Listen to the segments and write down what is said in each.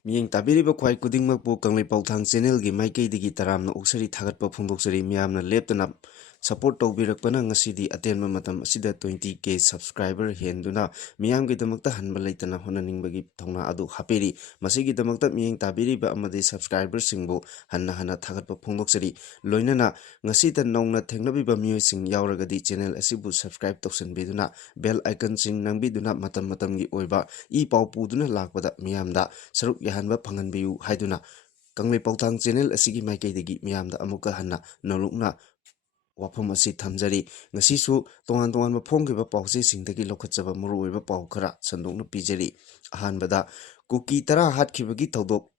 Miyeng tabiriba khwai kudingmakpu Kanglei Pauthang channelgi maikeidagi taramna uksari thagatpa phongdoksari miyamna leptana support tawbirakpana ngasidi atenba matam asida 20k subscriber henduna miyamgi damakta hanba leitana honaningbagi thongna adu haperi masigi damakta miyeng tabiriba amadi subscriber singbu hanna thagatpa phongdoksari loinana ngasida nongna thengnabiba miyoy sing yauragadi channel asibu subscribe tawsanbiduna bell icon sing nangbiduna matamgi oiba I pawpuduna lakpada miyamda saruk yahanba phanganbiyu haiduna Kanglei Pauthang channel asigi maikeidagi miyamda amuka hanna nolukna wafam asi thamjari ngasisu tongan mafongkiba pawse singdagi lokhatchaba muruoiba paw khara sandokna pijari ahanbada Kuki tara Hatkhiba Kuki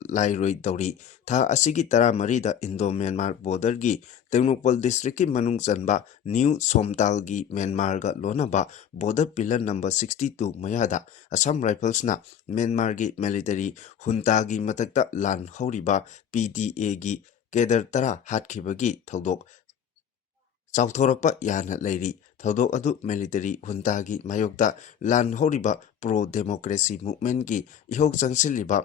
Leibam tha asigi tara marida Indo-Myanmar border gi Tengnokpal district ki manung chanba New Somtal gi Myanmar ga lonaba border pillar number 62 mayada Assam Rifles na Myanmar gi military junta gi matakta lan horiba PDA gi Kedar tara Hatkhiba gi thodok Chauthorapa yana leiri thodok adu military junta gi mayokta lan horiba pro democracy movement gi ihok changsiliba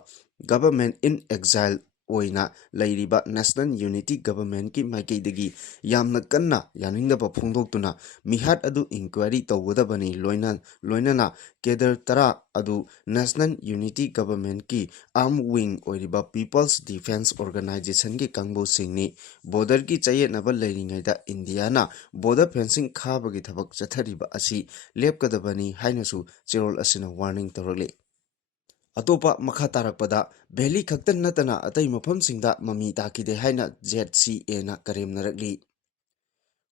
government in exile oina leiriba national unity government ki maikeidagi yamna kanna yaningdaba phongdoktuna mihat adu inquiry tawgadabani loinana Kedar tara adu national unity government ki arm wing oiriba people's defense organization ki kangbo singni border ki chayetnaba leiringaida Indiana border fencing khabagi thabak chathariba asi lepkadabani hainasu cherol asina warning tawrale Atopa makha tarakpada Valley khaktan natana atai mafamsingda mami takide haina ZCA na karemnarakli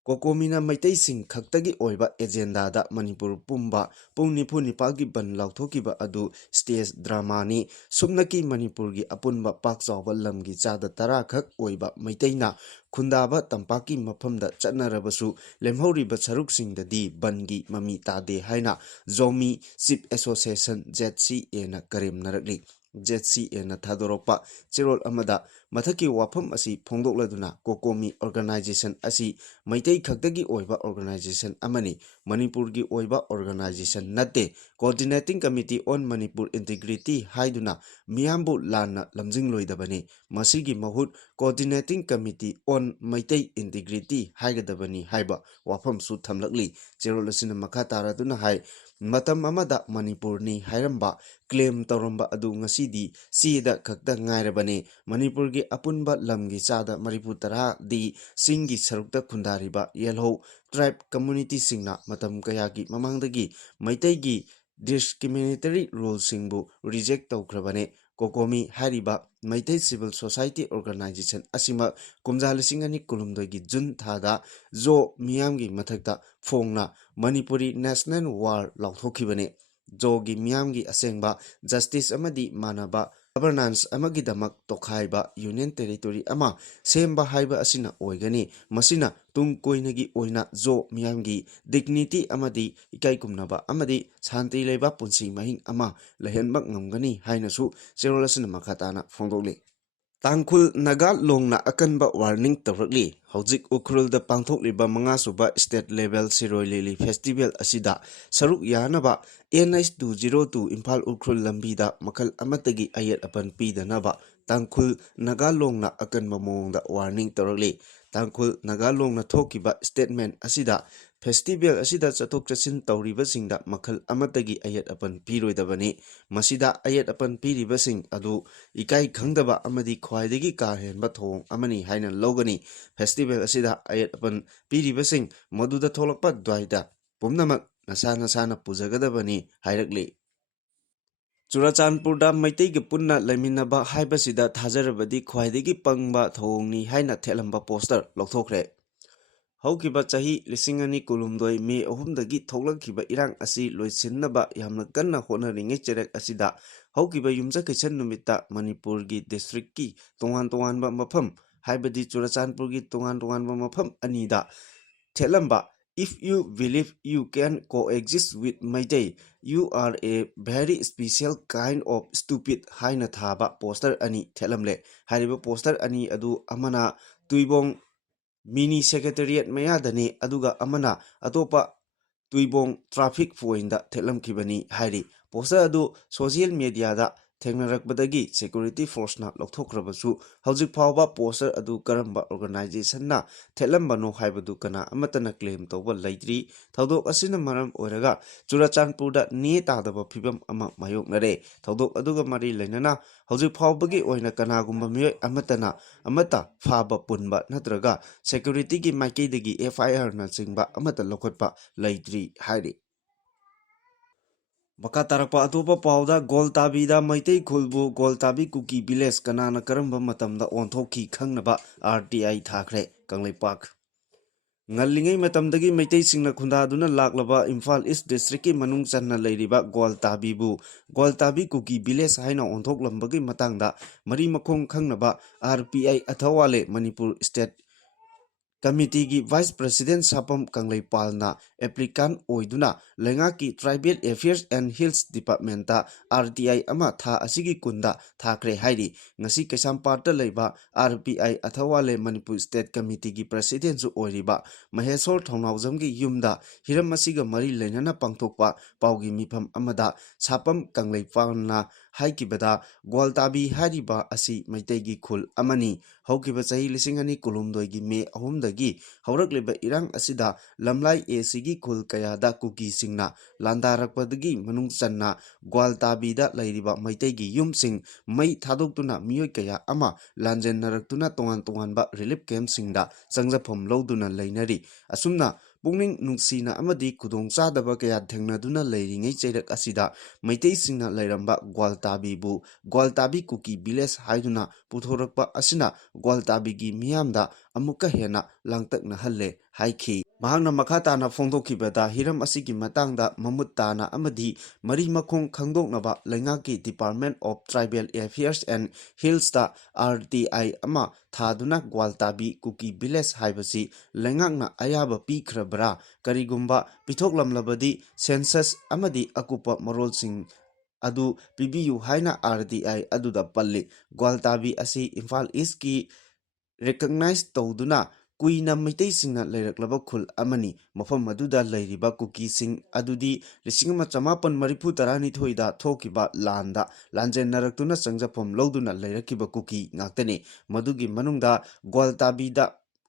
Kokomina maitai sing khaktagi oiba agenda da Manipur pumba pung nipu nipalgi ban lauthokiba adu stage drama ni sumnaki Manipur gi apunba pak chawba lamgi chada tara khak oiba maitaina khundaba tampaki mafamda chatnarabasu lemhoriba saruksingdadi bangi mami tade haina Zomi Chief Association ZCA na karemnarakli ZCA na thadoropa cherol amada Mathaki wafam asi phongdokladuna Kokomi organization asi maitai khaktagi oiba organization amani Manipur gi oiba organization nate coordinating committee on Manipur integrity haiduna miyambu lanna lamjingloidabani masigi mahut coordinating committee on maitai integrity haigadabani haiba wafam su thamlakli cherol asina makha taraduna hai matam amada Manipur ni hairamba claim tawramba adu ngasidi sida khakta ngairabani Manipur gi apunba lamgi chada mariputara di singi sarukta khundariba yelho tribe community singna matam kayagi mamangdagi maitai gi discriminatory rule singbu reject tawkrabane Kokomi hariba maitai civil society organization asima kumjalisingani kulumdogi June thada zo miyamgi mathakta phongna Manipuri national war lauthokibane Jogi miyamgi asengba justice amadi manaba governance amagidamak tokhaiba union territory ama semba haiba asina oigani masina tung koinagi oina zo miyamgi dignity amadi ikaikumnaba amadi shanti leba punsi mahing ama lehenbak ngamgani hainasu cherolasina makhatana phongdokle Tangkhul naga longna akanba warning tawrakli hojik ukrul da pangthokliba manga suba state level siroi lili festival asida saruk yanaba NS 202 Imphal ukrul lambida makal amatagi ayat apan pidanaba Tangkhul naga longna akanba mongda warning tawrakli Tangkhul naga longna thokiba statement asida festival asida chatok chasin tawribasingda makal amatagi ayat apan piroidabani masida ayat apan piribasing adu ikai khangdaba amadi khwaidagi kahenba thong amani haina logani festival asida ayat apan piribasing maduda tholakpa dwaida pumnamak nasana pujagadabani hairakli Churachandpurda maitegi punna laiminaba haibasida thajarabadi khwaidagi pangba thongni haina thelamba poster lokthokre Haukiba chahi lisingani kulumdoi me ahumdagi thoklakhiba irang asi loisinnaba yamna kanna honaringe cherek asida haukiba yumja kaichan numita Manipur gi district ki tongan mafam haibadi Churachandpur gi tongan mafam anida thelamba if you believe you can coexist with Maitai you are a very special kind of stupid haina thaba poster ani thelamle hariba poster ani adu amana tuibong Mini Secretariat mayadani aduga amana atopa tuibong traffic point da thelam kibani hairi poster adu social media da ꯊꯦꯡꯅꯔꯛꯄꯗꯒꯤ security ꯐꯣꯔꯁꯅ ꯂꯧꯊꯣꯛꯈ꯭ꯔꯕꯁꯨ ꯍꯧꯖꯤꯛ ꯐꯥꯎꯕ poster ꯑꯗꯨ ꯀꯔꯝꯕ ꯑꯣꯔꯒꯅꯥꯏꯖꯦꯁꯟꯅ ꯊꯦꯠꯂꯝꯕꯅꯣ ꯍꯥꯏꯕꯗꯨ ꯀꯅꯥ ꯑꯃꯠꯇꯅ ꯀ꯭ꯂꯦꯝ ꯇꯧꯕ ꯂꯩꯇ꯭ꯔꯤ꯫ ꯊꯧꯗꯣꯛ ꯑꯁꯤꯅ ꯃꯔꯝ ꯑꯣꯏꯔꯒ ꯆꯨꯔꯆꯥꯟꯄꯨꯔꯗ ꯅꯦ ꯇꯥꯗꯕ ꯐꯤꯚꯝ ꯑꯃ ꯃꯥꯌꯣꯛꯅꯔꯦ꯫ ꯊꯧꯗꯣꯛ ꯑꯗꯨꯒ ꯃꯔꯤ ꯂꯩꯅꯅ ꯍꯧꯖꯤꯛ ꯐꯥꯎꯕꯒꯤ ꯑꯣꯏꯅ ꯀꯅꯥꯒꯨꯝꯕ ꯃꯤꯑꯣꯏ ꯑꯃꯠꯇ ꯐꯥꯕ ꯄꯨꯟꯕ ꯅꯠꯇ꯭ꯔꯒ ꯁꯦꯀ꯭ꯌꯨꯔꯤꯇꯤꯒꯤ ꯃꯥꯏꯀꯩꯗꯒꯤ FIR-ꯅꯆꯤꯡꯕ ꯑꯃꯠꯇ ꯂꯧꯈꯠꯄ ꯂꯩꯇ꯭ꯔꯤ ꯍꯥꯏꯔꯤ꯫ ꯃꯈꯥ ꯇꯥꯔꯛꯄ ꯑꯇꯣꯞꯄ ꯄꯥꯎꯗ ꯒꯣꯜꯇꯥꯕꯤꯗ ꯃꯩꯇꯩ ꯈꯨꯜꯕꯨ ꯒꯣꯜꯇꯥꯕꯤ ꯀꯨꯀꯤ ꯚꯤꯂꯦꯖ ꯀꯅꯥꯅ ꯀꯔꯝꯕ ꯃꯇꯝꯗ ꯑꯣꯟꯊꯣꯛꯈꯤ ꯈꯪꯅꯕ RTI ꯊꯥꯈ꯭ꯔꯦ꯫ ꯀꯪꯂꯩꯄꯥꯛ ꯉꯜꯂꯤꯉꯩ ꯃꯇꯝꯗꯒꯤ ꯃꯩꯇꯩꯁꯤꯡꯅ ꯈꯨꯟꯗꯥꯗꯨꯅ ꯂꯥꯛꯂꯕ ꯏꯝꯐꯥꯜ ꯏꯁ ꯗꯤꯁꯇ꯭ꯔꯤꯛꯀꯤ ꯃꯅꯨꯡ ꯆꯟꯅ ꯂꯩꯔꯤꯕ ꯒꯣꯜꯇꯥꯕꯤꯕꯨ ꯒꯣꯜꯇꯥꯕꯤ ꯀꯨꯀꯤ ꯚꯤꯂꯦꯖ ꯍꯥꯏꯅ ꯑꯣꯟꯊꯣꯛꯂꯝꯕꯒꯤ ꯃꯇꯥꯡꯗ ꯃꯔꯤ ꯃꯈꯣꯡ ꯈꯪꯅꯕ RPI ꯑꯊꯋꯥꯂꯦ ꯃꯅꯤꯄꯨꯔ ꯁ꯭ꯇꯦꯠ ꯀꯃꯤꯇꯤꯒꯤ ꯚꯥꯏꯁ ꯄ꯭ꯔꯁꯤꯗꯦꯟ ꯁꯥꯄꯝ ꯀꯪꯂꯩꯄꯥꯜꯅ ꯑꯦꯄ꯭ꯂꯤꯀꯥꯟ ꯑꯣꯏꯗꯨꯅ ꯂꯩꯉꯥꯛꯀꯤ tribal affairs and hills department RTI ꯑꯃ ꯊꯥ ꯑꯁꯤꯒꯤ ꯀꯨꯟꯗ ꯊꯥꯈ꯭ꯔꯦ ꯍꯥꯏꯔꯤ꯫ ꯉꯁꯤ ꯀꯩꯁꯥꯝꯄꯥꯠꯇ ꯂꯩꯕ RPI ꯑꯊꯋꯥꯂꯦ ꯃꯅꯤꯄꯨꯔ ꯁ꯭ꯇꯦꯠ ꯀꯃꯤꯇꯤꯒꯤ ꯄ꯭ꯔꯁꯤꯗꯦꯟꯁꯨ ꯑꯣꯏꯔꯤꯕ ꯃꯍꯦꯁꯣꯔ ꯊꯧꯅꯥꯎꯖꯝꯒꯤ ꯌꯨꯝꯗ ꯍꯤꯔꯝ ꯑꯁꯤꯒ ꯃꯔꯤ ꯂꯩꯅꯅ ꯄꯥꯡꯊꯣꯛꯄ ꯄꯥꯎꯒꯤ ꯃꯤꯐꯝ ꯑꯃꯗ ꯁꯥꯄꯝ ꯀꯪꯂꯩꯄꯥꯜꯅ ꯍꯥꯏꯈꯤꯕꯗ ꯒꯣꯜꯇꯥꯕꯤ ꯍꯥꯏꯔꯤꯕ ꯑꯁꯤ ꯃꯩꯇꯩꯒꯤ ꯈꯨꯜ ꯑꯃꯅꯤ꯫ ꯍꯧꯈꯤꯕ ꯆꯍꯤ 2019ꯒꯤ ꯃꯦ 3ꯗꯒꯤ ꯍꯧꯔꯛꯂꯤꯕ ꯏꯔꯥꯡ ꯑꯁꯤꯗ ꯂꯝꯂꯥꯏ ACꯒꯤ ꯈꯨꯜ ꯀꯌꯥꯗ ꯀꯨꯀꯤꯁꯤꯡꯅ ꯂꯥꯟꯗꯥꯔꯛꯄꯗꯒꯤ ꯃꯅꯨꯡ ꯆꯟꯅ ꯒꯣꯜꯇꯥꯕꯤꯗ ꯂꯩꯔꯤꯕ ꯃꯩꯇꯩꯒꯤ ꯌꯨꯝꯁꯤꯡ ꯃꯩ ꯊꯥꯗꯣꯛꯇꯨꯅ ꯃꯤꯑꯣꯏ ꯀꯌꯥ ꯑꯃ ꯂꯥꯟꯖꯦꯟꯅꯔꯛꯇꯨꯅ ꯇꯣꯉꯥꯟ ꯇꯣꯉꯥꯟꯕ ꯔꯤꯂꯤꯞ ꯀꯦꯝꯞꯁꯤꯡꯗ ꯆꯪꯖꯐꯝ ꯂꯧꯗꯨꯅ ꯂꯩꯅꯔꯤ꯫ ꯑꯁꯨꯝꯅ ꯄꯨꯛꯅꯤꯡ ꯅꯨꯡꯁꯤꯅ ꯑꯃꯗꯤ ꯈꯨꯗꯣꯡꯆꯥꯗꯕ ꯀꯌꯥ ꯊꯦꯡꯅꯗꯨꯅ ꯂꯩꯔꯤꯉꯩ ꯆꯩꯔꯛ ꯑꯁꯤꯗ ꯃꯩꯇꯩꯁꯤꯡꯅ ꯂꯩꯔꯝꯕ ꯒꯣꯜꯇꯥꯕꯤꯕꯨ ꯒꯣꯜꯇꯥꯕꯤ ꯀꯨꯀꯤ ꯚꯤꯂꯦꯖ ꯍꯥꯏꯗꯨꯅ ꯄꯨꯊꯣꯔꯛꯄ ꯑꯁꯤꯅ ꯒꯣꯜꯇꯥꯕꯤꯒꯤ ꯃꯤꯌꯥꯝꯗ ꯑꯃꯨꯛꯀ ꯍꯦꯟꯅ ꯂꯥꯡꯇꯛꯅꯍꯜꯂꯦ ꯍꯥꯏꯈꯤ꯫ ꯃꯍꯥꯛꯅ ꯃꯈꯥ ꯇꯥꯅ ꯐꯣꯡꯗꯣꯛꯈꯤꯕꯗ ꯍꯤꯔꯝ ꯑꯁꯤꯒꯤ ꯃꯇꯥꯡꯗ ꯃꯃꯨꯠ ꯇꯥꯅ ꯑꯃꯗꯤ ꯃꯔꯤ ꯃꯈꯣꯡ ꯈꯪꯗꯣꯛꯅꯕ ꯂꯩꯉꯥꯛꯀꯤ department of tribal affairs and ꯍꯤꯜꯁꯇ RTI ꯑꯃ ꯊꯥꯗꯨꯅ ꯒꯣꯜꯇꯥꯕꯤ ꯀꯨꯀꯤ ꯚꯤꯂꯦꯖ ꯍꯥꯏꯕꯁꯤ ꯂꯩꯉꯥꯛꯅ ꯑꯌꯥꯕ ꯄꯤꯈ꯭ꯔꯕꯔꯥ, ꯀꯔꯤꯒꯨꯝꯕ ꯄꯤꯊꯣꯛꯂꯝꯂꯕꯗꯤ ꯁꯦꯟꯁꯁ ꯑꯃꯗꯤ ꯑꯀꯨꯞꯄ ꯃꯔꯣꯜꯁꯤꯡ ꯑꯗꯨ ꯄꯤꯕꯤꯌꯨ ꯍꯥꯏꯅ RTI ꯑꯗꯨꯗ ꯄꯜꯂꯤ꯫ ꯒꯣꯜꯇꯥꯕꯤ ꯑꯁꯤ ꯏꯝꯐꯥꯜ ꯏꯁꯀꯤ ꯔꯤꯀꯛꯅꯥꯏꯖ ꯇꯧꯗꯨꯅ ꯀꯨꯏꯅ ꯃꯩꯇꯩꯁꯤꯡꯅ ꯂꯩꯔꯛꯂꯕ ꯈꯨꯜ ꯑꯃꯅꯤ꯫ ꯃꯐꯝ ꯑꯗꯨꯗ ꯂꯩꯔꯤꯕ ꯀꯨꯀꯤꯁꯤꯡ ꯑꯗꯨꯗꯤ 1992ꯗ ꯊꯣꯛꯈꯤꯕ ꯂꯥꯟꯗ ꯂꯥꯟꯖꯦꯟꯅꯔꯛꯇꯨꯅ ꯆꯪꯖꯐꯝ ꯂꯧꯗꯨꯅ ꯂꯩꯔꯛꯈꯤꯕ ꯀꯨꯀꯤ ꯉꯥꯛꯇꯅꯤ꯫ ꯃꯗꯨꯒꯤ ꯃꯅꯨꯡꯗ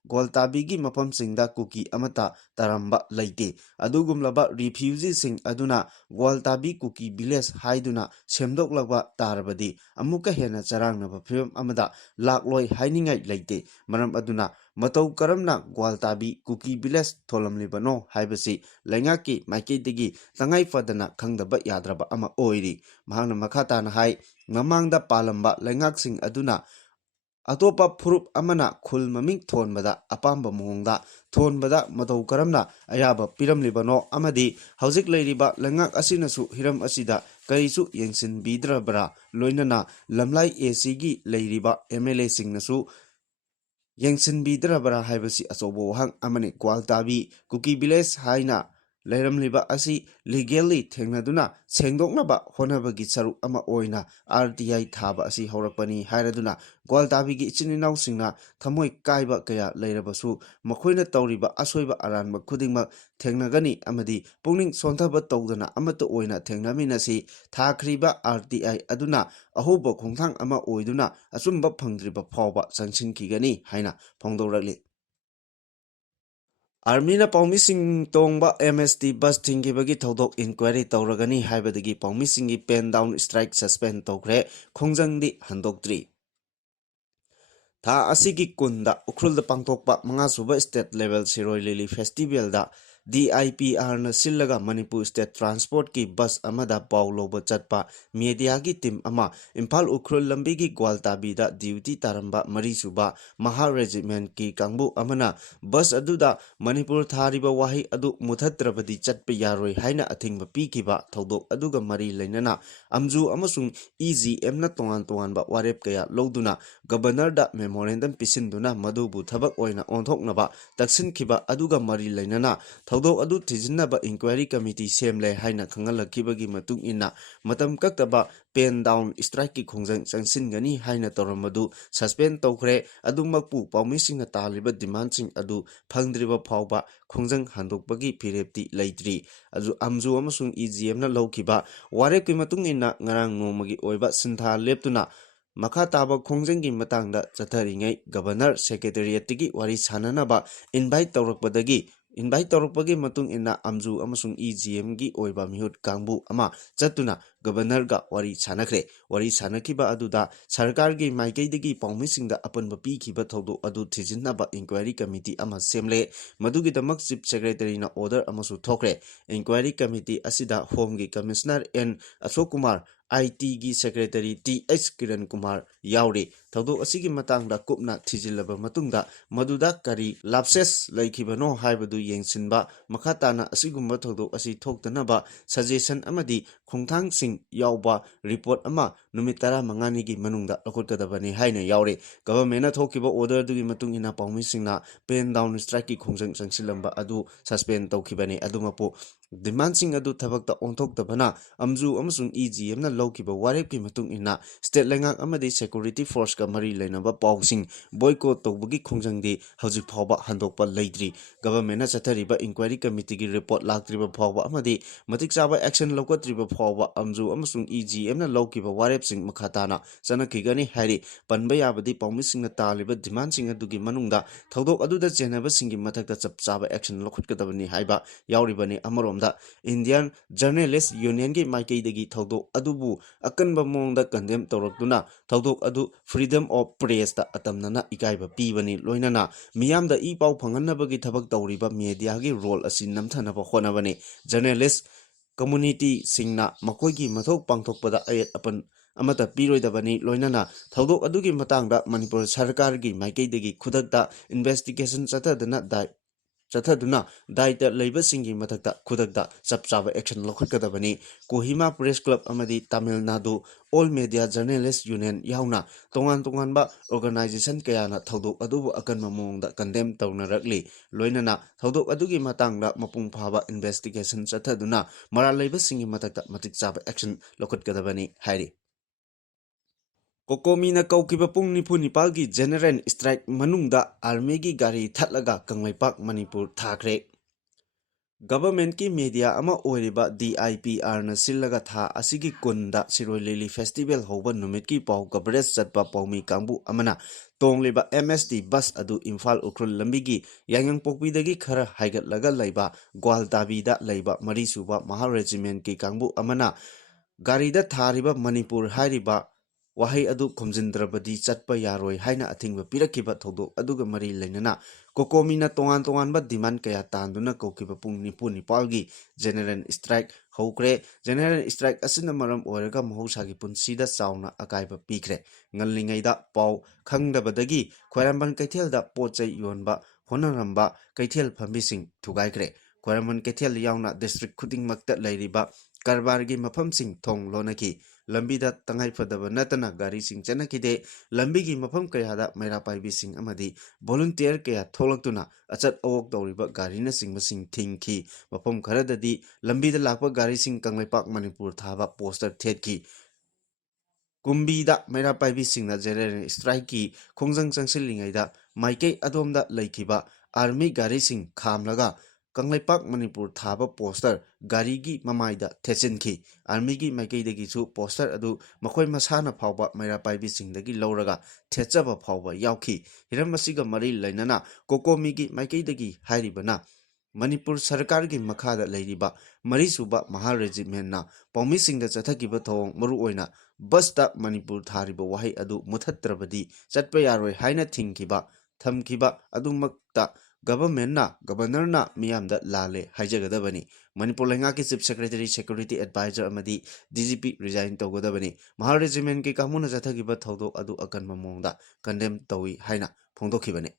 ꯒꯣꯜꯇꯥꯕꯤꯒꯤ ꯃꯐꯝꯁꯤꯡꯗ ꯀꯨꯀꯤ ꯑꯃꯠꯇ ꯇꯥꯔꯝꯕ ꯂꯩꯇꯦ꯫ ꯑꯗꯨꯒꯨꯝꯂꯕ ꯔꯤꯐ꯭ꯌꯨꯖꯤꯁꯤꯡ ꯑꯗꯨꯅ ꯒꯣꯜꯇꯥꯕꯤ ꯀꯨꯀꯤ ꯚꯤꯂꯦꯖ ꯍꯥꯏꯗꯨꯅ ꯁꯦꯝꯗꯣꯛꯂꯕ ꯇꯥꯔꯕꯗꯤ ꯑꯃꯨꯛꯀ ꯍꯦꯟꯅ ꯆꯔꯥꯡꯅꯕ ꯐꯤꯚꯝ ꯑꯃꯗ ꯂꯥꯛꯂꯣꯏ ꯍꯥꯏꯅꯤꯡꯉꯥꯏ ꯂꯩꯇꯦ꯫ ꯃꯔꯝ ꯑꯗꯨꯅ ꯃꯇꯧ ꯀꯔꯝꯅ ꯒꯣꯜꯇꯥꯕꯤ ꯀꯨꯀꯤ ꯚꯤꯂꯦꯖ ꯊꯣꯜꯂꯝꯂꯤꯕꯅꯣ ꯍꯥꯏꯕꯁꯤ ꯂꯩꯉꯥꯛꯀꯤ ꯃꯥꯏꯀꯩꯗꯒꯤ ꯇꯉꯥꯏꯐꯗꯅ ꯈꯪꯗꯕ ꯌꯥꯗ꯭ꯔꯕ ꯑꯃ ꯑꯣꯏꯔꯤ꯫ ꯃꯍꯥꯛꯅ ꯃꯈꯥ ꯇꯥꯅ ꯍꯥꯏ ꯃꯃꯥꯡꯗ ꯄꯥꯜꯂꯝꯕ ꯂꯩꯉꯥꯛꯁꯤꯡ ꯑꯗꯨꯅ ꯑꯇꯣꯞꯄ ꯐꯨꯔꯨꯞ ꯑꯃꯅ ꯈꯨꯜ ꯃꯃꯤꯡ ꯊꯣꯟꯕꯗ ꯑꯄꯥꯝꯕ ꯃꯑꯣꯡꯗ ꯊꯣꯟꯕꯗ ꯃꯇꯧ ꯀꯔꯝꯅ ꯑꯌꯥꯕ ꯄꯤꯔꯝꯂꯤꯕꯅꯣ ꯑꯃꯗꯤ ꯍꯧꯖꯤꯛ ꯂꯩꯔꯤꯕ ꯂꯩꯉꯥꯛ ꯑꯁꯤꯅꯁꯨ ꯍꯤꯔꯝ ꯑꯁꯤꯗ ꯀꯔꯤꯁꯨ ꯌꯦꯡꯁꯤꯟꯕꯤꯗ꯭ꯔꯕꯔꯥ, ꯂꯣꯏꯅꯅ ꯂꯝꯂꯥꯏ ACꯒꯤ ꯂꯩꯔꯤꯕ MLAꯁꯤꯡꯅꯁꯨ ꯌꯦꯡꯁꯤꯟꯕꯤꯗ꯭ꯔꯕꯔꯥ ꯍꯥꯏꯕꯁꯤ ꯑꯆꯧꯕ ꯋꯥꯍꯪ ꯑꯃꯅꯤ꯫ ꯒꯣꯜꯇꯥꯕꯤ ꯀꯨꯀꯤ ꯚꯤꯂꯦꯖ ꯍꯥꯏꯅ ꯂꯩꯔꯝꯂꯤꯕ ꯑꯁꯤ ꯂꯤꯒꯦꯜꯂꯤ ꯊꯦꯡꯅꯗꯨꯅ ꯁꯦꯡꯗꯣꯛꯅꯕ ꯍꯣꯠꯅꯕꯒꯤ ꯁꯔꯨꯛ ꯑꯃ ꯑꯣꯏꯅ RTI ꯊꯥꯕ ꯑꯁꯤ ꯍꯧꯔꯛꯄꯅꯤ ꯍꯥꯏꯔꯗꯨꯅ ꯒꯣꯜꯇꯥꯕꯤꯒꯤ ꯏꯆꯤꯟ ꯏꯅꯥꯎꯁꯤꯡꯅ ꯊꯃꯣꯏ ꯀꯥꯏꯕ ꯀꯌా ꯂꯩꯔꯕꯁꯨ ꯃꯈꯣꯏꯅ ꯇꯧꯔꯤꯕ ꯑꯁꯣꯏꯕ ꯑꯔꯥꯟꯕ ꯈꯨꯗꯤꯡꯃꯛ ꯊꯦꯡꯅꯒꯅꯤ ꯑꯃꯗꯤ ꯄꯨꯛꯅꯤꯡ ꯁꯣꯟꯊꯕ ꯇꯧꯗꯅ ꯑꯃꯠꯇ ꯑꯣꯏꯅ ꯊꯦꯡꯅꯃꯤꯟꯅꯁꯤ꯫ ꯊꯥꯈ꯭ꯔꯤꯕ RTI ꯑꯗꯨꯅ ꯑꯍꯧꯕ ꯈꯣꯡꯊꯥꯡ ꯑꯃ ꯑꯣꯏꯗꯨꯅ ꯑꯆꯨꯝꯕ ꯐꯪꯗ꯭ꯔꯤꯕ ꯐꯥꯎꯕ ꯆꯪꯁꯤꯟꯈꯤꯒꯅꯤ ꯍꯥꯏꯅ ꯐꯣꯡꯗꯣꯔꯛꯂꯤ꯫ ꯑꯥꯔꯃꯤꯅ ꯄꯥꯎꯃꯤꯁꯤꯡ ꯇꯣꯡꯕ MST ꯕꯁ ꯊꯤꯡꯈꯤꯕꯒꯤ ꯊꯧꯗꯣꯛ ꯏꯟꯀ꯭ꯋꯥꯏꯔꯤ ꯇꯧꯔꯒꯅꯤ ꯍꯥꯏꯕꯗꯒꯤ ꯄꯥꯎꯃꯤꯁꯤꯡꯒꯤ ꯄꯦꯟ ꯗꯥꯎꯟ ꯁ꯭ꯇ꯭ꯔꯥꯏꯛ ꯁꯁꯄꯦꯟ ꯇꯧꯈ꯭ꯔꯦ꯫ ꯈꯣꯡꯖꯪꯗꯤ ꯍꯟꯗꯣꯛꯇ꯭ꯔꯤ꯫ ꯊꯥ ꯑꯁꯤꯒꯤ ꯀꯨꯟꯗ ꯎꯈ꯭ꯔꯨꯜꯗ ꯄꯥꯡꯊꯣꯛꯄ 5ꯁꯨꯕ ꯁ꯭ꯇꯦꯠ ꯂꯦꯚꯦꯜ ꯁꯤꯔꯣꯏ ꯂꯤꯂꯤ ꯐꯦꯁꯇꯤꯚꯦꯜꯗ DIPRꯅ ꯁꯤꯜꯂꯒ ꯃꯅꯤꯄꯨꯔ ꯁ꯭ꯇꯦꯠ ꯇ꯭ꯔꯥꯟꯁꯄꯣꯔꯠꯀꯤ ꯕꯁ ꯑꯃꯗ ꯄꯥꯎ ꯂꯧꯕ ꯆꯠꯄ ꯃꯦꯗꯤꯌꯥꯒꯤ ꯇꯤꯝ ꯑꯃ ꯏꯝꯐꯥꯜ ꯎꯈ꯭ꯔꯨꯜ ꯂꯝꯕꯤꯒꯤ ꯒꯣꯜꯇꯥꯕꯤꯗ ꯗ꯭ꯌꯨꯇꯤ ꯇꯥꯔꯝꯕ 4ꯁꯨꯕ ꯃꯍꯥ ꯔꯦꯖꯤꯃꯦꯟꯠꯀꯤ ꯀꯥꯡꯕꯨ ꯑꯃꯅ ꯕꯁ ꯑꯗꯨꯗ ꯃꯅꯤꯄꯨꯔ ꯊꯥꯔꯤꯕ ꯋꯥꯍꯩ ꯑꯗꯨ ꯃꯨꯊꯠꯇ꯭ꯔꯕꯗꯤ ꯆꯠꯄ ꯌꯥꯔꯣꯏ ꯍꯥꯏꯅ ꯑꯊꯤꯡꯕ ꯄꯤꯈꯤꯕ ꯊꯧꯗꯣꯛ ꯑꯗꯨꯒ ꯃꯔꯤ ꯂꯩꯅꯅ ꯑꯝꯖꯨ ꯑꯃꯁꯨꯡ EGMꯅ ꯇꯣꯉꯥꯟ ꯇꯣꯉꯥꯟꯕ ꯋꯥꯔꯦꯞ ꯀꯌా ꯂꯧꯗꯨꯅ ꯒꯕꯔꯅꯔꯗ ꯃꯦꯃꯣꯔꯦꯟꯗꯝ ꯄꯤꯁꯤꯟꯗꯨꯅ ꯃꯗꯨꯕꯨ ꯊꯕꯛ ꯑꯣꯏꯅ ꯑꯣꯟꯊꯣꯛꯅꯕ ꯇꯛꯁꯤꯟꯈꯤꯕ ꯑꯗꯨꯒ ꯃꯔꯤ ꯂꯩꯅꯅ ꯊꯧꯗꯣꯛ ꯑꯗꯨ ꯊꯤꯖꯤꯟꯅꯕ ꯏꯟꯀ꯭ꯋꯥꯏꯔꯤ ꯀꯃꯤꯇꯤ ꯁꯦꯝꯂꯦ ꯍꯥꯏꯅ ꯈꯪꯍꯜꯂꯛꯈꯤꯕꯒꯤ ꯃꯇꯨꯡ ꯏꯟꯅ ꯃꯇꯝ ꯀꯛꯇꯕ ꯄꯦꯟ ꯗꯥꯎꯟ ꯁ꯭ꯇ꯭ꯔꯥꯏꯛꯀꯤ ꯈꯣꯡꯖꯪ ꯆꯪꯁꯤꯟꯒꯅꯤ ꯍꯥꯏꯅ ꯇꯧꯔꯝꯕꯗꯨ ꯁꯁꯄꯦꯟ ꯇꯧꯈ꯭ꯔꯦ꯫ ꯑꯗꯨꯃꯛꯄꯨ ꯄꯥꯎꯃꯤꯁꯤꯡꯅ ꯇꯥꯜꯂꯤꯕ ꯗꯤꯃꯥꯟꯗꯁꯤꯡ ꯑꯗꯨ ꯐꯪꯗ꯭ꯔꯤꯕ ꯐꯥꯎꯕ ꯈꯣꯡꯖꯪ ꯍꯟꯗꯣꯛꯄꯒꯤ ꯐꯤꯔꯦꯞꯇꯤ ꯂꯩꯇ꯭ꯔꯤ꯫ ꯑꯝꯖꯨ ꯑꯃꯁꯨꯡ EGMꯅ ꯂꯧꯈꯤꯕ ꯋꯥꯔꯦꯞꯀꯤ ꯃꯇꯨꯡ ꯏꯟꯅ ꯉꯔꯥꯡ ꯅꯣꯡꯃꯒꯤ ꯑꯣꯏꯕ ꯁꯤꯟꯊꯥ ꯂꯦꯞꯇꯨꯅ ꯃꯈꯥ ꯇꯥꯕ ꯈꯣꯡꯖꯪꯒꯤ ꯃꯇꯥꯡꯗ ꯆꯠꯊꯔꯤꯉꯩ ꯒꯕꯔꯅꯔ ꯁꯦꯀ꯭ꯔꯦꯇꯦꯔꯤꯌꯦꯠꯇꯒꯤ ꯋꯥꯔꯤ ꯁꯥꯟꯅꯅꯕ ꯏꯟꯚꯥꯏꯠ ꯇꯧꯔꯛꯄꯒꯤ ꯃꯇꯨꯡ ꯏꯟꯅ ꯑꯝꯖꯨ ꯑꯃꯁꯨꯡ EGMꯒꯤ ꯑꯣꯏꯕ ꯃꯤꯍꯨꯠ ꯀꯥꯡꯕꯨ ꯑꯃ ꯆꯠꯇꯨꯅ ꯒꯕꯔꯅꯔꯒ ꯋꯥꯔꯤ ꯁꯥꯟꯅꯈ꯭ꯔꯦ꯫ ꯋꯥꯔꯤ ꯁꯥꯟꯅꯈꯤꯕ ꯑꯗꯨꯗ ꯁꯔꯀꯥꯔꯒꯤ ꯃꯥꯏꯀꯩꯗꯒꯤ ꯄꯥꯎꯃꯤꯁꯤꯡꯗ ꯑꯄꯟꯕ ꯄꯤꯈꯤꯕ ꯊꯧꯗꯣꯛ ꯑꯗꯨ ꯊꯤꯖꯤꯟꯅꯕ ꯏꯟꯀ꯭ꯋꯥꯏꯔꯤ ꯀꯃꯤꯇꯤ ꯑꯃ ꯁꯦꯝꯂꯦ꯫ ꯃꯗꯨꯒꯤꯗꯃꯛ ꯆꯤꯞ ꯁꯦꯀ꯭ꯔꯦꯇꯔꯤꯅ ꯑꯣꯔꯗꯔ ꯑꯃꯁꯨ ꯊꯣꯛꯈ꯭ꯔꯦ꯫ ꯏꯟꯀ꯭ꯋꯥꯏꯔꯤ ꯀꯃꯤꯇꯤ ꯑꯁꯤꯗ ꯍꯣꯝꯒꯤ commissioner N. Ashok Kumar, IT ꯒꯤ ꯁꯦꯀ꯭ꯔꯦꯇꯔꯤ T.H. ꯀꯤꯔꯟ ꯀꯨꯃꯥꯔ ꯌꯥꯎꯔꯤ꯫ ꯊꯧꯗꯣꯛ ꯑꯁꯤꯒꯤ ꯃꯇꯥꯡꯗ ꯀꯨꯞꯅ ꯊꯤꯖꯤꯜꯂꯕ ꯃꯇꯨꯡꯗ ꯃꯗꯨꯗ ꯀꯔꯤ ꯂꯥꯞꯁꯦꯁ ꯂꯩꯈꯤꯕꯅꯣ ꯍꯥꯏꯕꯗꯨ ꯌꯦꯡꯁꯤꯟꯕ, ꯃꯈꯥ ꯇꯥꯅ ꯑꯁꯤꯒꯨꯝꯕ ꯊꯧꯗꯣꯛ ꯑꯁꯤ ꯊꯣꯛꯇꯅꯕ ꯁꯖꯦꯁꯟ ꯑꯃꯗꯤ ꯈꯣꯡꯊꯥꯡꯁꯤꯡ ꯌꯥꯎꯕ ꯔꯤꯄꯣꯔꯠ ꯑꯃ ꯅꯨꯃꯤꯠ 15ꯅꯤꯒꯤ ꯃꯅꯨꯡꯗ ꯂꯧꯈꯠꯀꯗꯕꯅꯤ ꯍꯥꯏꯅ ꯌꯥꯎꯔꯤ꯫ ꯒꯚꯔꯟꯃꯦꯟꯠꯅ ꯊꯣꯛꯈꯤꯕ ꯑꯣꯔꯗꯔꯗꯨꯒꯤ ꯃꯇꯨꯡ ꯏꯟꯅ ꯄꯥꯎꯃꯤꯁꯤꯡꯅ ꯄꯦꯟ ꯗꯥꯎꯟ ꯁ꯭ꯇ꯭ꯔꯥꯏꯛꯀꯤ ꯈꯣꯡꯖꯪ ꯆꯪꯁꯤꯜꯂꯝꯕ ꯑꯗꯨ ꯁꯁꯄꯦꯟ ꯇꯧꯈꯤꯕꯅꯤ꯫ ꯑꯗꯨꯃꯛꯄꯨ ꯗꯤꯃꯥꯟꯗꯁꯤꯡ ꯑꯗꯨ ꯊꯕꯛꯇ ꯑꯣꯟꯊꯣꯛꯇꯕꯅ ꯑꯝꯖꯨ ꯑꯃꯁꯨꯡ EGMꯅ ꯂꯧꯈꯤꯕ ꯋꯥꯔꯦꯞꯀꯤ ꯃꯇꯨꯡ ꯏꯟꯅ ꯁ꯭ꯇꯦꯠ ꯂꯩꯉꯥꯛ ꯑꯃꯗꯤ ꯁꯦꯀ꯭ꯌꯨꯔꯤꯇꯤ ꯐꯣꯔꯁꯀ ꯃꯔꯤ ꯂꯩꯅꯕ ꯄꯥꯎꯁꯤꯡ ꯕꯣꯏꯀꯣꯠ ꯇꯧꯕꯒꯤ ꯈꯣꯡꯖꯪꯗꯤ ꯍꯧꯖꯤꯛ ꯐꯥꯎꯕ ꯍꯟꯗꯣꯛꯄ ꯂꯩꯇ꯭ꯔꯤ꯫ ꯒꯚꯔꯟꯃꯦꯟꯠꯅ ꯆꯠꯊꯔꯤꯕ ꯏꯟꯀ꯭ꯋꯥꯏꯔꯤ ꯀꯃꯤꯇꯤꯒꯤ ꯔꯤꯄꯣꯔꯠ ꯂꯥꯛꯇ꯭ꯔꯤꯕ ꯐꯥꯎꯕ ꯑꯃꯗꯤ ꯃꯇꯤꯛ ꯆꯥꯕ ꯑꯦꯛꯁꯟ ꯂꯧꯈꯠꯇ꯭ꯔꯤꯕ ꯐꯥꯎꯕ ꯑꯝꯖꯨ ꯑꯃꯁꯨꯡ EGMꯅ ꯂꯧꯈꯤꯕ ꯋꯥꯔꯦꯞꯁꯤꯡ ꯃꯈꯥ ꯇꯥꯅ ꯆꯠꯅꯈꯤꯒꯅꯤ ꯍꯥꯏꯔꯤ꯫ ꯄꯟꯕ ꯌꯥꯕꯗꯤ ꯄꯥꯎꯃꯤꯁꯤꯡꯅ ꯇꯥꯜꯂꯤꯕ ꯗꯤꯃꯥꯟꯗꯁꯤꯡ ꯑꯗꯨꯒꯤ ꯃꯅꯨꯡꯗ ꯊꯧꯗꯣꯛ ꯑꯗꯨꯗ ꯆꯦꯟꯅꯕꯁꯤꯡꯒꯤ ꯃꯊꯛꯇ ꯆꯞ ꯆꯥꯕ ꯑꯦꯛꯁꯟ ꯂꯧꯈꯠꯀꯗꯕꯅꯤ ꯍꯥꯏꯕ ꯌꯥꯎꯔꯤꯕꯅꯤ꯫ ꯑꯃꯔꯣꯝꯗ ꯏꯟꯗꯤꯌꯟ ꯖꯔꯅꯦꯂꯤꯁꯠ ꯌꯨꯅꯤꯌꯟꯒꯤ ꯃꯥꯏꯀꯩꯗꯒꯤ ꯊꯧꯗꯣꯛ ꯑꯗꯨꯕꯨ ꯑꯀꯟꯕ ꯃꯑꯣꯡꯗ ꯀꯟꯗꯦꯝ ꯇꯧꯔꯛꯇꯨꯅ ꯊꯧꯗꯣꯛ ꯑꯗꯨ ꯐ꯭ꯔꯤꯗꯝ ꯑꯣꯐ ꯄ꯭ꯔꯦꯁꯇ ꯑꯇꯝꯅꯅ ꯏꯀꯥꯏꯕ ꯄꯤꯕꯅꯤ, ꯂꯣꯏꯅꯅ ꯃꯤꯌꯥꯝꯗ ꯏ ꯄꯥꯎ ꯐꯪꯍꯟꯅꯕꯒꯤ ꯊꯕꯛ ꯇꯧꯔꯤꯕ ꯃꯤꯗꯤꯌꯥꯒꯤ ꯔꯣꯜ ꯑꯁꯤ ꯅꯝꯊꯅꯕ ꯍꯣꯠꯅꯕꯅꯤ꯫ ꯖꯔꯅꯦꯂꯤꯁꯠ ꯀꯝꯃꯨꯅꯤꯇꯤꯁꯤꯡꯅ ꯃꯈꯣꯏꯒꯤ ꯃꯊꯧ ꯄꯥꯡꯊꯣꯛꯄꯗ ꯑꯌꯦꯠ ꯑꯄꯟ ꯑꯃꯠꯇ ꯄꯤꯔꯣꯏꯗꯕꯅꯤ, ꯂꯣꯏꯅꯅ ꯊꯧꯗꯣꯛ ꯑꯗꯨꯒꯤ ꯃꯇꯥꯡꯗ ꯃꯅꯤꯄꯨꯔ ꯁꯔꯀꯥꯔꯒꯤ ꯃꯥꯏꯀꯩꯗꯒꯤ ꯈꯨꯗꯛꯇ ꯏꯟꯚꯦꯁꯇꯤꯒꯦꯁꯟ ꯆꯠꯊꯗꯨꯅ ꯗꯥꯏꯇ ꯂꯩꯕꯁꯤꯡꯒꯤ ꯃꯊꯛꯇ ꯈꯨꯗꯛꯇ ꯆꯞ ꯆꯥꯕ ꯑꯦꯛꯁꯟ ꯂꯧꯈꯠꯀꯗꯕꯅꯤ꯫ ꯀꯣꯍꯤꯃꯥ ꯄ꯭ꯔꯦꯁ ꯀ꯭ꯂꯕ ꯑꯃꯗꯤ Tamil Nadu all media journalist union ꯌꯥꯎꯅ ꯇꯣꯉꯥꯟ ꯇꯣꯉꯥꯟꯕ ꯑꯣꯔꯒꯅꯥꯏꯖꯦꯁꯟ ꯀꯌꯥꯅ ꯊꯧꯗꯣꯛ ꯑꯗꯨꯕꯨ ꯑꯀꯟꯕ ꯃꯑꯣꯡꯗ ꯀꯟꯗꯦꯝ ꯇꯧꯅꯔꯛꯂꯤ, ꯂꯣꯏꯅꯅ ꯊꯧꯗꯣꯛ ꯑꯗꯨꯒꯤ ꯃꯇꯥꯡꯗ ꯃꯄꯨꯡ ꯐꯥꯕ ꯏꯟꯚꯦꯁꯇꯤꯒꯦꯁꯟ ꯆꯠꯊꯗꯨꯅ ꯃꯔꯥꯜ ꯂꯩꯕꯁꯤꯡꯒꯤ ꯃꯊꯛꯇ ꯃꯇꯤꯛ ꯆꯥꯕ ꯑꯦꯛꯁꯟ ꯂꯧꯈꯠꯀꯗꯕꯅꯤ ꯍꯥꯏꯔꯤ꯫ ꯀꯣꯀꯣꯃꯤꯅ ꯀꯧꯈꯤꯕ ꯄꯨꯡ 94ꯒꯤ ꯖꯦꯅꯔꯦꯜ ꯁ꯭ꯇ꯭ꯔꯥꯏꯛ ꯃꯅꯨꯡꯗ ꯑꯥꯔꯃꯤꯒꯤ ꯒꯥꯔꯤ ꯊꯠꯂꯒ ꯀꯪꯂꯩꯄꯥꯛ ꯃꯅꯤꯄꯨꯔ ꯊꯥꯈ꯭ꯔꯦ꯫ ꯒꯚꯔꯟꯃꯦꯟꯠꯀꯤ ꯃꯤꯗꯤꯌꯥ ꯑꯃ ꯑꯣꯏꯔꯤꯕ DIPRꯅ ꯁꯤꯜꯂꯒ ꯊꯥ ꯑꯁꯤꯒꯤ 10ꯗ ꯁꯤꯔꯣꯏ ꯂꯤꯂꯤ ꯐꯦꯁꯇꯤꯚꯦꯜ ꯍꯧꯕ ꯅꯨꯃꯤꯠꯀꯤ ꯄꯥꯎ ꯀꯚꯔꯦꯖ ꯆꯠꯄ ꯄꯥꯎꯃꯤ ꯀꯥꯡꯕꯨ ꯑꯃꯅ ꯇꯣꯡꯂꯤꯕ MST ꯕꯁ ꯑꯗꯨ ꯏꯝꯐꯥꯜ ꯎꯈ꯭ꯔꯨꯜ ꯂꯝꯕꯤꯒꯤ ꯌꯥꯏꯉꯪꯄꯣꯛꯄꯤꯗꯒꯤ ꯈꯔ ꯍꯥꯏꯒꯠꯂꯒ ꯂꯩꯕ ꯒ꯭ꯋꯥꯜꯇꯥꯕꯤꯗ ꯂꯩꯕ 3ꯁꯨꯕ ꯃꯍꯥ ꯔꯦꯖꯤꯃꯦꯟꯠꯀꯤ ꯀꯥꯡꯕꯨ ꯑꯃꯅ ꯒꯥꯔꯤꯗ ꯊꯥꯔꯤꯕ ꯃꯅꯤꯄꯨꯔ ꯍꯥꯏꯔꯤꯕ ꯋꯥꯍꯩ ꯑꯗꯨ ꯈꯨꯝꯖꯤꯟꯗ꯭ꯔꯕꯗꯤ ꯆꯠꯄ ꯌꯥꯔꯣꯏ ꯍꯥꯏꯅ ꯑꯊꯤꯡꯕ ꯄꯤꯔꯛꯈꯤꯕ ꯊꯧꯗꯣꯛ ꯑꯗꯨꯒ ꯃꯔꯤ ꯂꯩꯅꯅ ꯀꯣꯀꯣꯃꯤꯅ ꯇꯣꯉꯥꯟ ꯇꯣꯉꯥꯟꯕ ꯗꯤꯃꯥꯟꯗ ꯀꯌꯥ ꯇꯥꯟꯗꯨꯅ ꯀꯧꯈꯤꯕ ꯄꯨꯡ 94ꯒꯤ ꯖꯦꯅꯔꯦꯜ ꯁ꯭ꯇ꯭ꯔꯥꯏꯛ ꯍꯧꯈ꯭ꯔꯦ꯫ ꯖꯦꯅꯔꯦꯜ ꯁ꯭ꯇ꯭ꯔꯥꯏꯛ ꯑꯁꯤꯅ ꯃꯔꯝ ꯑꯣꯏꯔꯒ ꯃꯍꯧꯁꯥꯒꯤ ꯄꯨꯟꯁꯤꯗ ꯆꯥꯎꯅ ꯑꯀꯥꯏꯕ ꯄꯤꯈ꯭ꯔꯦ꯫ ꯉꯜꯂꯤꯉꯩꯗ ꯄꯥꯎ ꯈꯪꯗꯕꯗꯒꯤ ꯈ꯭ꯋꯥꯏꯔꯝꯕꯟ ꯀꯩꯊꯦꯜꯗ ꯄꯣꯠ-ꯆꯩ ꯌꯣꯟꯕ ꯍꯣꯠꯅꯔꯝꯕ ꯀꯩꯊꯦꯜ ꯐꯝꯕꯤꯁꯤꯡ ꯊꯨꯒꯥꯏꯈ꯭ꯔꯦ꯫ ꯈ꯭ꯋꯥꯏꯔꯝꯕꯟ ꯀꯩꯊꯦꯜ ꯌꯥꯎꯅ ꯗꯤꯁꯇ꯭ꯔꯤꯛ ꯈꯨꯗꯤꯡꯃꯛꯇ ꯂꯩꯔꯤꯕ ꯀꯔꯕꯥꯔꯒꯤ ꯃꯐꯝꯁꯤꯡ ꯊꯣꯡ ꯂꯣꯟꯅꯈꯤ꯫ ꯂꯝꯕꯤꯗ ꯇꯉꯥꯏꯐꯗꯕ ꯅꯠꯇꯅ ꯒꯥꯔꯤꯁꯤꯡ ꯆꯠꯅꯈꯤꯗꯦ꯫ ꯂꯝꯕꯤꯒꯤ ꯃꯐꯝ ꯀꯌꯥꯗ ꯃꯩꯔꯥ ꯄꯥꯏꯕꯤꯁꯤꯡ ꯑꯃꯗꯤ ꯚꯣꯂꯨꯟꯇꯤꯌꯔ ꯀꯌꯥ ꯊꯣꯛꯂꯛꯇꯨꯅ ꯑꯆꯠ ꯑꯋꯣꯛ ꯇꯧꯔꯤꯕ ꯒꯥꯔꯤꯅꯆꯤꯡꯕꯁꯤꯡ ꯊꯤꯡꯈꯤ꯫ ꯃꯐꯝ ꯈꯔꯗꯗꯤ ꯂꯝꯕꯤꯗ ꯂꯥꯛꯄ ꯒꯥꯔꯤꯁꯤꯡ ꯀꯪꯂꯩꯄꯥꯛ ꯃꯅꯤꯄꯨꯔ ꯊꯥꯕ ꯄꯣꯁꯇꯔ ꯊꯦꯠꯈꯤ꯫ ꯀꯨꯝꯕꯤꯗ ꯃꯩꯔꯥ ꯄꯥꯏꯕꯤꯁꯤꯡꯅ ꯖꯦꯅꯔꯦꯜ ꯁ꯭ꯇ꯭ꯔꯥꯏꯛꯀꯤ ꯈꯣꯡꯖꯪ ꯆꯪꯁꯤꯜꯂꯤꯉꯩꯗ ꯃꯥꯏꯀꯩ ꯑꯗꯣꯝꯗ ꯂꯩꯈꯤꯕ ꯑꯥꯔꯃꯤ ꯒꯥꯔꯤꯁꯤꯡ ꯈꯥꯝꯂꯒ ꯀꯪꯂꯩꯄꯥꯛ ꯃꯅꯤꯄꯨꯔ ꯊꯥꯕ ꯄꯣꯁꯇꯔ ꯒꯥꯔꯤꯒꯤ ꯃꯃꯥꯏꯗ ꯊꯦꯠꯆꯤꯟꯈꯤ꯫ ꯑꯥꯔꯃꯤꯒꯤ ꯃꯥꯏꯀꯩꯗꯒꯤꯁꯨ ꯄꯣꯁꯇꯔ ꯑꯗꯨ ꯃꯈꯣꯏ ꯃꯁꯥꯅ ꯐꯥꯎꯕ ꯃꯩꯔꯥ ꯄꯥꯏꯕꯤꯁꯤꯡꯗꯒꯤ ꯂꯧꯔꯒ ꯊꯦꯠꯆꯕ ꯐꯥꯎꯕ ꯌꯥꯎꯈꯤ꯫ ꯍꯤꯔꯝ ꯑꯁꯤꯒ ꯃꯔꯤ ꯂꯩꯅꯅ ꯀꯣꯀꯣꯃꯤꯒꯤ ꯃꯥꯏꯀꯩꯗꯒꯤ ꯍꯥꯏꯔꯤꯕꯅ ꯃꯅꯤꯄꯨꯔ ꯁꯔꯀꯥꯔꯒꯤ ꯃꯈꯥꯗ ꯂꯩꯔꯤꯕ 3ꯁꯨꯕ ꯃꯍꯥ ꯔꯦꯖꯤꯃꯦꯟꯠꯅ ꯄꯥꯎꯃꯤꯁꯤꯡꯗ ꯆꯠꯊꯈꯤꯕ ꯊꯧꯑꯣꯡ ꯃꯔꯨꯑꯣꯏꯅ ꯕꯁꯇ ꯃꯅꯤꯄꯨꯔ ꯊꯥꯔꯤꯕ ꯋꯥꯍꯩ ꯑꯗꯨ ꯃꯨꯠꯊꯠꯇ꯭ꯔꯕꯗꯤ ꯆꯠꯄ ꯌꯥꯔꯣꯏ ꯍꯥꯏꯅ ꯊꯝꯈꯤꯕ ꯑꯗꯨꯃꯛꯇ ꯒꯚꯔꯅꯔꯅ ꯃꯤꯌꯥꯝꯗ ꯂꯥꯜꯂꯦ ꯍꯥꯏꯖꯒꯗꯕꯅꯤ꯫ ꯃꯅꯤꯄꯨꯔ ꯂꯩꯉꯥꯛꯀꯤ ꯆꯤꯞ ꯁꯦꯀ꯭ꯔꯦꯇꯔꯤ, ꯁꯦꯀ꯭ꯌꯨꯔꯤꯇꯤ ꯑꯦꯗꯚꯥꯏꯖꯔ ꯑꯃꯗꯤ DGP ꯔꯤꯖꯥꯏꯟ ꯇꯧꯒꯗꯕꯅꯤ꯫ ꯃꯍꯥ ꯔꯦꯖꯤꯃꯦꯟꯠꯀꯤ ꯀꯥꯡꯕꯨꯅ ꯆꯠꯊꯈꯤꯕ ꯊꯧꯗꯣꯛ ꯑꯗꯨ ꯑꯀꯟꯕ ꯃꯑꯣꯡꯗ ꯀꯟꯗꯦꯝ ꯇꯧꯏ ꯍꯥꯏꯅ ꯐꯣꯡꯗꯣꯛꯈꯤꯕꯅꯤ꯫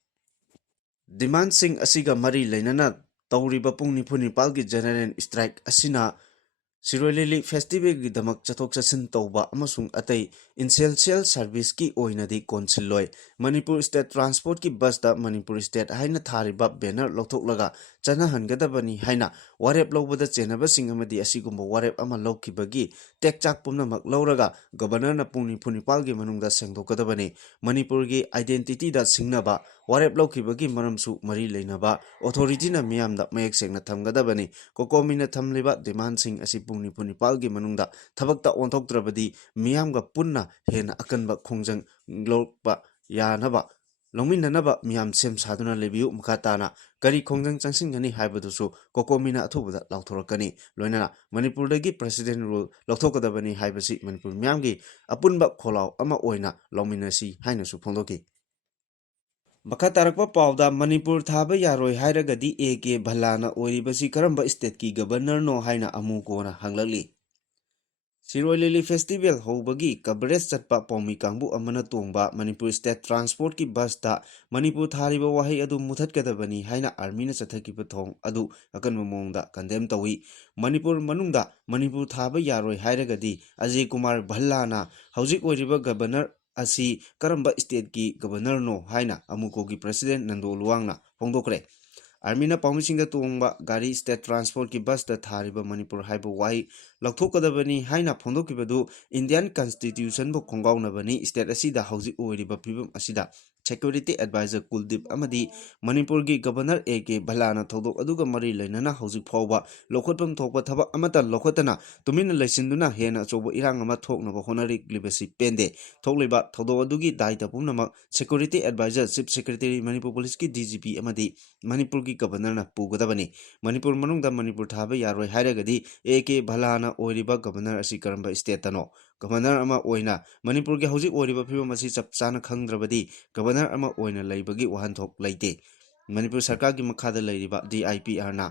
ꯗꯤꯃꯥꯟꯗꯁꯤꯡ ꯑꯁꯤꯒ ꯃꯔꯤ ꯂꯩꯅꯅ ꯇꯧꯔꯤꯕ ꯄꯨꯡ 94ꯒꯤ ꯖꯦꯅꯔꯦꯜ ꯁ꯭ꯇ꯭ꯔꯥꯏꯛ ꯑꯁꯤꯅ Siroi Lili Festival gi damak chathok chachin tawba amasung atai essential service ki oinadi konsiloi Manipur State Transport ki bus da Manipur State haina thariba banner loktoklaga chana hangadabani haina warep lobada chenaba singamadi asigumba warep ama lokhibagi tekchak pumnamak lawraga governor na pungni phunipal gi manungda sengdokadabani Manipur gi identity da singnaba warep lokhibagi maramsu mari leinaba authority na miyamda mayek sengna thamgadabani kokomina thamliba demand sing asi pungni phunipal gi manungda thabakta onthoktrabadi miyamga punna hena akanba khongjang lokpa yanaba longminanaba miyam sem saduna lebiu makatana kari khongjang changsingani haibadusu kokomina athubada lauthorakani loinana manipur dagi president rule lauthokadabani haibasi manipur miyamgi apunba kholaw ama oina longminasi hainasu phongdoki Makha tarakpa pauda Manipur thaba yaroi hairagadi AK Bhalana oiribasi karamba state ki governor no haina amu kona hanglali Siroi Lili Festival hobagi coverage chatpa paumi kangbu amana tongba Manipur State Transport ki bus ta Manipur thariba wahai adu muthatkadabani haina army na chathakiba thong adu akanba mongda condemn tawi Manipur manungda Manipur thaba yaroi hairagadi Ajay Kumar Bhallana hojik oiriba governor asi karamba state ki governor no haina amuko ki president Nando Luwangna phongdokre Army na paumisingda tongba gari state transport ki bus ta thariba Manipur haiba wai laukthokadabani haina phondokibadu Indian Constitution bu khongawnabani state asida hauji oiriba phibam asida security advisor Kuldip amadi Manipur gi governor AK Bhalana thodok aduga mari lainana hauji phawba lokhotpam thokpa thaba amata lokhotana tumina laisinduna hena chobo irang ama thoknaba honari libasi pende thokliba thodok adugi daita pumnama security advisor chief secretary Manipur police ki DGP amadi Manipur ki governor na pugadabani Manipur manungda Manipur thaba yaroi hairagadi AK Bhalana oiriba governor asi karamba state tano governor ama oina Manipur gi hauji oiriba phibam asi chapchana khangdrabadi governor ama oina leibagi wahanthok leite Manipur sarkar gi makhada leiriba DIPR na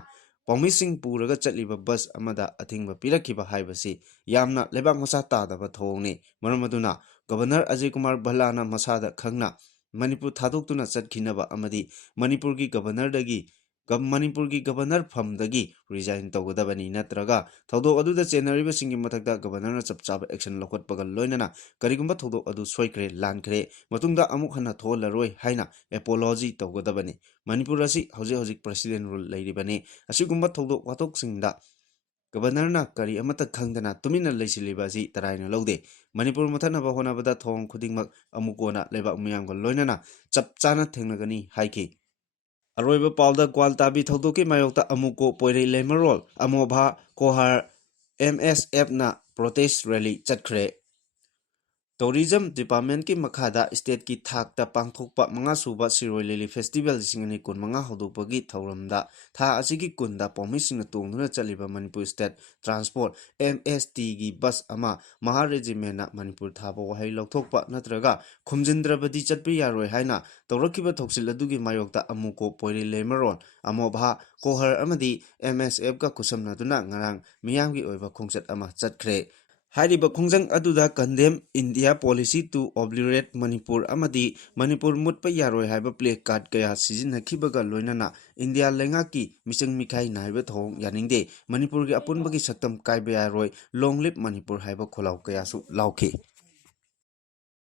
paumising puraga chatliba bus amada athingba pirakhiba haibasi yamna lebak masa tadaba thongni maramaduna governor Ajay Kumar Bhalana masada khangna Manipur thadok tuna chatkhinaba amadi Manipur gi governor dagi Manipur gi governor famdagi resign tawgadabani natraga thodok aduda chenariba singi mathakta governor na chapchaba action lokotpaga loinana karigumba thodok adu soikre lankre matungda amuk hana tholaroi haina apology tawgadabani Manipur asi hojik president rule leiribani asigumba thodok watok singda governor na kari amata khangdana tumina leisilibaji taraina lode Manipur mathanaba honabada thong khudingmak amukona leba miyamga loinana chapchana thengnagani haiki Aroiba pauda gwaltabi thodoki mayokta amuko poire lemarol amobha kohar MSF na protest rally chatkre Tourism Department ki makhada state ki Thakta pangthokpa manga suba Siroi Lili Festival singani kun manga hodopagi thauramda tha asigi kunda paumising tongduna chaliba Manipur State Transport MST gi bus ama Maha Regiment na Manipur thaba wahai lokthokpa natraga khumjindrabadi chatpi yaroi haina tawrakiba thoksil adugi mayokta amuko poiri lemaron amobha kohar amadi MSF ka kusamna duna ngarang miyamgi oiba khongchat ama chatkre Hariba khongjang aduda condemn India policy to obliterate Manipur amadi Manipur mutpa yaroi haiba play card kaya sizinhakibaga loinana India lengaki misang mikhai naiba thong yaningde Manipur gi apunbagi saktam kaiba yaroi long live Manipur haiba kholaw kaya su lauki